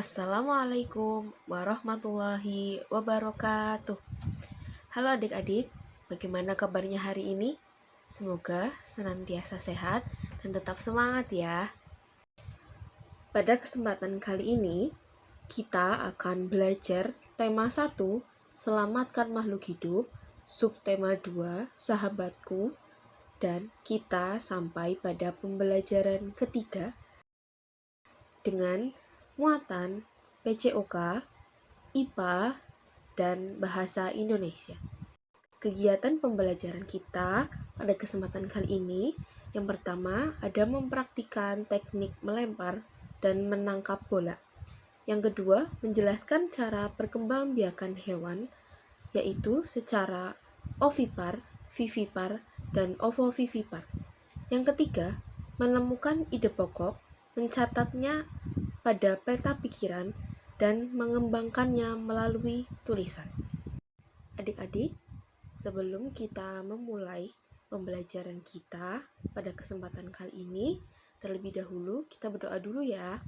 Assalamualaikum warahmatullahi wabarakatuh. Halo adik-adik, bagaimana kabarnya hari ini? Semoga senantiasa sehat dan tetap semangat ya. Pada kesempatan kali ini, kita akan belajar tema 1, Selamatkan Makhluk Hidup, subtema 2, Sahabatku, dan kita sampai pada pembelajaran ketiga dengan muatan PCOK, IPA, dan Bahasa Indonesia. Kegiatan pembelajaran kita pada kesempatan kali ini, yang pertama ada mempraktikkan teknik melempar dan menangkap bola. Yang kedua, menjelaskan cara perkembangbiakan hewan, yaitu secara ovipar, vivipar, dan ovovivipar. Yang ketiga, menemukan ide pokok, mencatatnya pada peta pikiran, dan mengembangkannya melalui tulisan. Adik-adik, sebelum kita memulai pembelajaran kita pada kesempatan kali ini, terlebih dahulu kita berdoa dulu ya.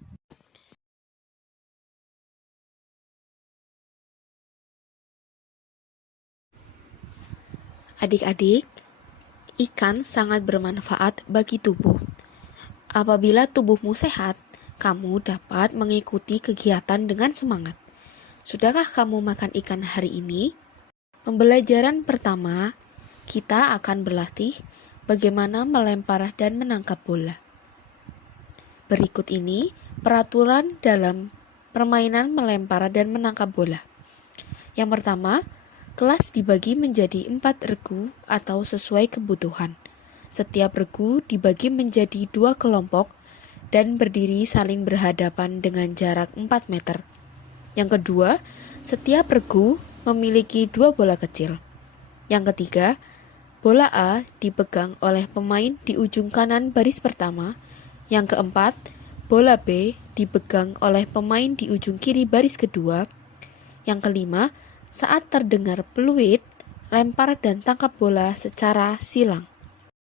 Adik-adik, ikan sangat bermanfaat bagi tubuh. Apabila tubuhmu sehat, kamu dapat mengikuti kegiatan dengan semangat. Sudahkah kamu makan ikan hari ini? Pembelajaran pertama, kita akan berlatih bagaimana melempar dan menangkap bola. Berikut ini peraturan dalam permainan melempar dan menangkap bola. Yang pertama, kelas dibagi menjadi 4 regu atau sesuai kebutuhan. Setiap regu dibagi menjadi 2 kelompok dan berdiri saling berhadapan dengan jarak 4 meter. Yang kedua, setiap regu memiliki 2 bola kecil. Yang ketiga, bola A dipegang oleh pemain di ujung kanan baris pertama. Yang keempat, bola B dipegang oleh pemain di ujung kiri baris kedua. Yang kelima, saat terdengar peluit, lempar dan tangkap bola secara silang.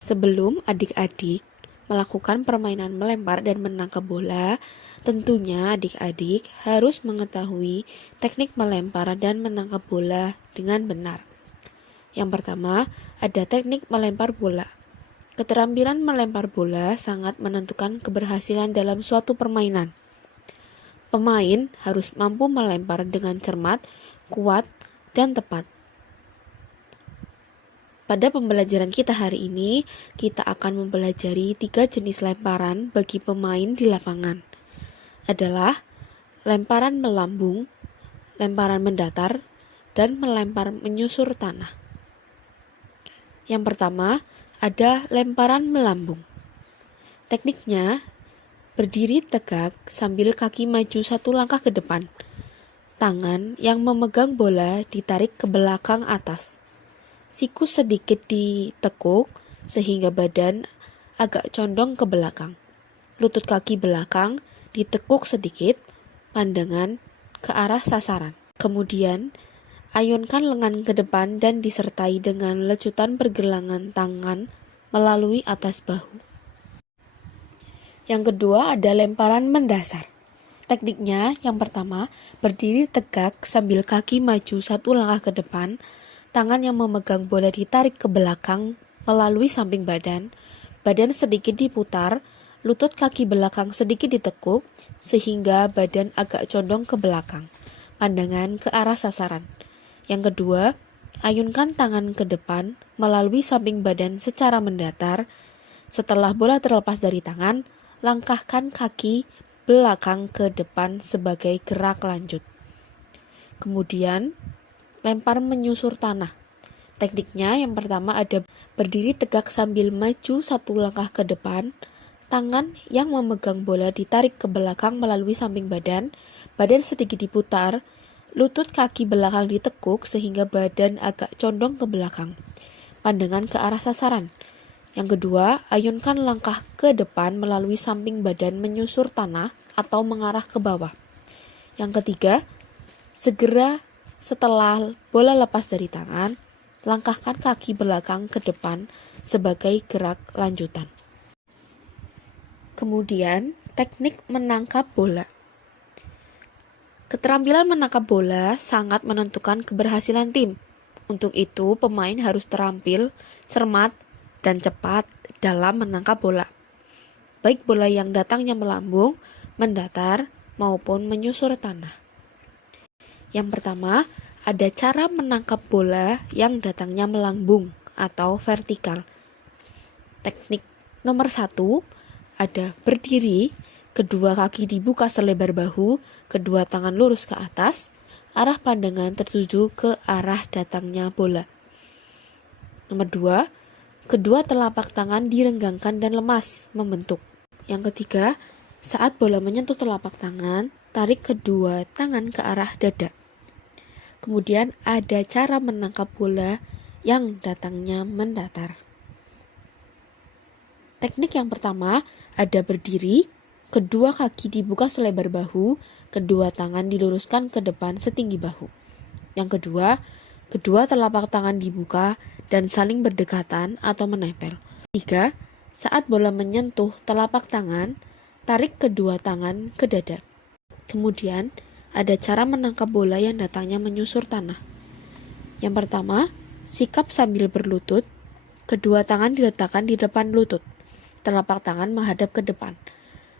Sebelum adik-adik melakukan permainan melempar dan menangkap bola, tentunya adik-adik harus mengetahui teknik melempar dan menangkap bola dengan benar. Yang pertama, ada teknik melempar bola. Keterampilan melempar bola sangat menentukan keberhasilan dalam suatu permainan. Pemain harus mampu melempar dengan cermat, kuat, dan tepat. Pada pembelajaran kita hari ini, kita akan mempelajari 3 jenis lemparan bagi pemain di lapangan. Adalah lemparan melambung, lemparan mendatar, dan melempar menyusur tanah. Yang pertama, ada lemparan melambung. Tekniknya, berdiri tegak sambil kaki maju 1 langkah ke depan. Tangan yang memegang bola ditarik ke belakang atas. Siku sedikit ditekuk sehingga badan agak condong ke belakang. Lutut kaki belakang ditekuk sedikit, pandangan ke arah sasaran. Kemudian, ayunkan lengan ke depan dan disertai dengan lecutan pergelangan tangan melalui atas bahu. Yang kedua ada lemparan mendasar. Tekniknya yang pertama, berdiri tegak sambil kaki maju 1 langkah ke depan, tangan yang memegang bola ditarik ke belakang melalui samping badan, badan sedikit diputar, lutut kaki belakang sedikit ditekuk sehingga badan agak condong ke belakang, pandangan ke arah sasaran. Yang kedua, ayunkan tangan ke depan melalui samping badan secara mendatar. Setelah bola terlepas dari tangan, langkahkan kaki belakang ke depan sebagai gerak lanjut. Kemudian, lempar menyusur tanah. Tekniknya yang pertama ada berdiri tegak sambil maju 1 langkah ke depan, tangan yang memegang bola ditarik ke belakang melalui samping badan, badan sedikit diputar, lutut kaki belakang ditekuk sehingga badan agak condong ke belakang, pandangan ke arah sasaran. Yang kedua, ayunkan langkah ke depan melalui samping badan menyusur tanah atau mengarah ke bawah. Yang ketiga, segera setelah bola lepas dari tangan, langkahkan kaki belakang ke depan sebagai gerak lanjutan. Kemudian, teknik menangkap bola. Keterampilan menangkap bola sangat menentukan keberhasilan tim. Untuk itu, pemain harus terampil, cermat, dan cepat dalam menangkap bola. Baik bola yang datangnya melambung, mendatar, maupun menyusur tanah. Yang pertama, ada cara menangkap bola yang datangnya melambung atau vertikal. Teknik nomor 1, ada berdiri, kedua kaki dibuka selebar bahu, kedua tangan lurus ke atas, arah pandangan tertuju ke arah datangnya bola. Nomor 2, kedua telapak tangan direnggangkan dan lemas, membentuk. Yang ketiga, saat bola menyentuh telapak tangan, tarik kedua tangan ke arah dada. Kemudian ada cara menangkap bola yang datangnya mendatar. Teknik yang pertama, ada berdiri, kedua kaki dibuka selebar bahu, kedua tangan diluruskan ke depan setinggi bahu. Yang kedua, kedua telapak tangan dibuka dan saling berdekatan atau menempel. Tiga, saat bola menyentuh telapak tangan, tarik kedua tangan ke dada. Kemudian, ada cara menangkap bola yang datangnya menyusur tanah. Yang pertama, sikap sambil berlutut, kedua tangan diletakkan di depan lutut, telapak tangan menghadap ke depan.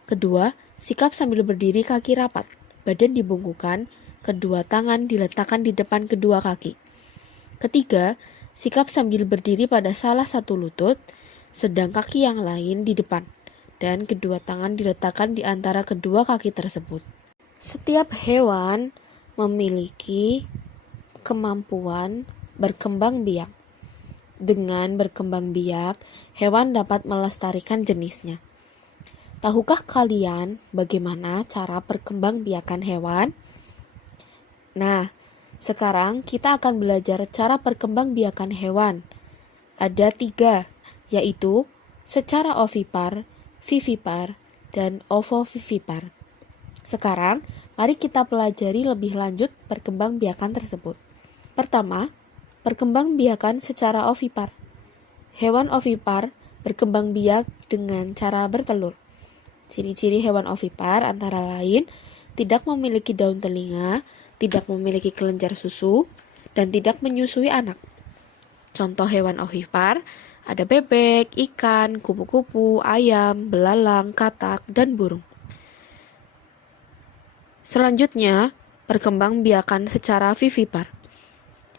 Kedua, sikap sambil berdiri kaki rapat, badan dibungkukan, kedua tangan diletakkan di depan kedua kaki. Ketiga, sikap sambil berdiri pada salah satu lutut, sedang kaki yang lain di depan, dan kedua tangan diletakkan di antara kedua kaki tersebut. Setiap hewan memiliki kemampuan berkembang biak. Dengan berkembang biak, hewan dapat melestarikan jenisnya. Tahukah kalian bagaimana cara perkembangbiakan hewan? Nah, sekarang kita akan belajar cara perkembangbiakan hewan. Ada 3, yaitu secara ovipar, vivipar, dan ovovivipar. Sekarang, mari kita pelajari lebih lanjut perkembangbiakan tersebut. Pertama, perkembangbiakan secara ovipar. Hewan ovipar berkembang biak dengan cara bertelur. Ciri-ciri hewan ovipar antara lain tidak memiliki daun telinga, tidak memiliki kelenjar susu, dan tidak menyusui anak. Contoh hewan ovipar ada bebek, ikan, kupu-kupu, ayam, belalang, katak, dan burung. Selanjutnya, perkembangbiakan secara vivipar.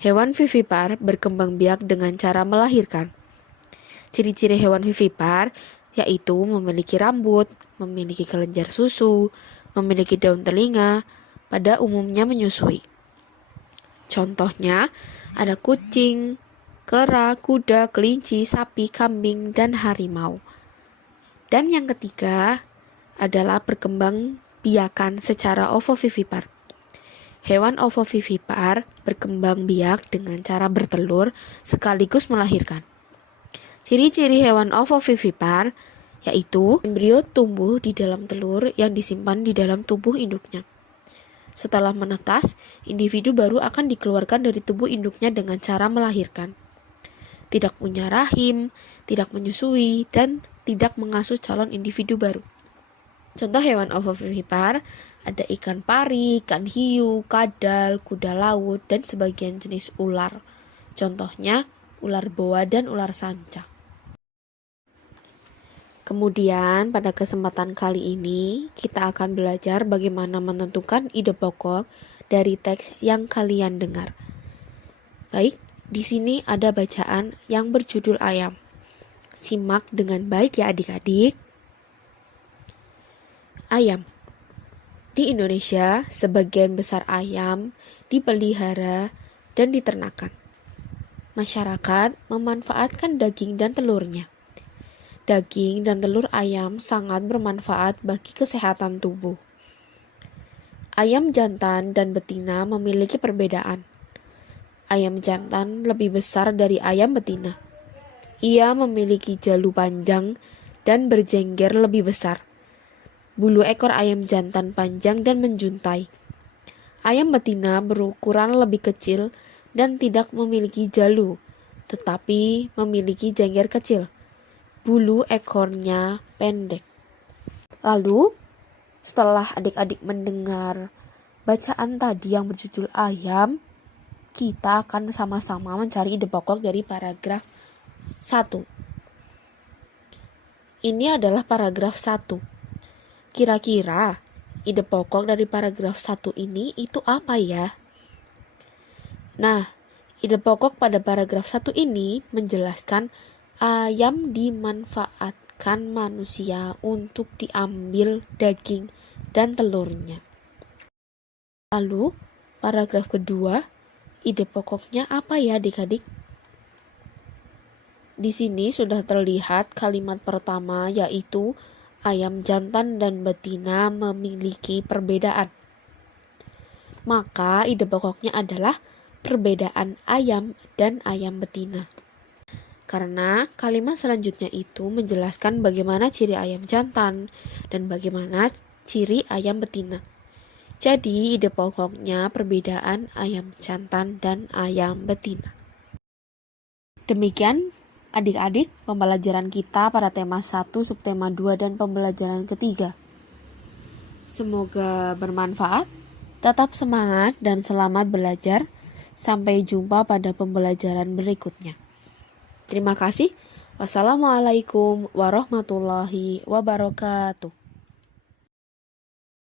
Hewan vivipar berkembang biak dengan cara melahirkan. Ciri-ciri hewan vivipar yaitu memiliki rambut, memiliki kelenjar susu, memiliki daun telinga, pada umumnya menyusui. Contohnya ada kucing, kera, kuda, kelinci, sapi, kambing, dan harimau. Dan yang ketiga adalah perkembangbiakan secara ovovivipar. Hewan ovovivipar berkembang biak dengan cara bertelur sekaligus melahirkan. Ciri-ciri hewan ovovivipar yaitu embrio tumbuh di dalam telur yang disimpan di dalam tubuh induknya. Setelah menetas, individu baru akan dikeluarkan dari tubuh induknya dengan cara melahirkan. Tidak punya rahim, tidak menyusui, dan tidak mengasuh calon individu baru. Contoh hewan ovovivipar ada ikan pari, ikan hiu, kadal, kuda laut, dan sebagian jenis ular. Contohnya ular boa dan ular sanca. Kemudian pada kesempatan kali ini kita akan belajar bagaimana menentukan ide pokok dari teks yang kalian dengar. Baik, di sini ada bacaan yang berjudul ayam. Simak dengan baik ya adik-adik. Ayam. Di Indonesia, sebagian besar ayam dipelihara dan diternakan. Masyarakat memanfaatkan daging dan telurnya. Daging dan telur ayam sangat bermanfaat bagi kesehatan tubuh. Ayam jantan dan betina memiliki perbedaan. Ayam jantan lebih besar dari ayam betina. Ia memiliki jalu panjang dan berjengger lebih besar. Bulu ekor ayam jantan panjang dan menjuntai. Ayam betina berukuran lebih kecil dan tidak memiliki jalu, tetapi memiliki jengger kecil. Bulu ekornya pendek. Lalu, setelah adik-adik mendengar bacaan tadi yang berjudul ayam, kita akan sama-sama mencari ide pokok dari paragraf 1. Ini adalah paragraf 1. Kira-kira ide pokok dari paragraf 1 ini itu apa ya? Nah, ide pokok pada paragraf 1 ini menjelaskan ayam dimanfaatkan manusia untuk diambil daging dan telurnya. Lalu, paragraf kedua, ide pokoknya apa ya adik-adik? Di sini sudah terlihat kalimat pertama, yaitu ayam jantan dan betina memiliki perbedaan. Maka ide pokoknya adalah perbedaan ayam dan ayam betina. Karena kalimat selanjutnya itu menjelaskan bagaimana ciri ayam jantan dan bagaimana ciri ayam betina. Jadi ide pokoknya perbedaan ayam jantan dan ayam betina. Demikian adik-adik pembelajaran kita pada tema 1, subtema 2, dan pembelajaran ketiga. Semoga bermanfaat, tetap semangat dan selamat belajar. Sampai jumpa pada pembelajaran berikutnya. Terima kasih. Wassalamualaikum warahmatullahi wabarakatuh.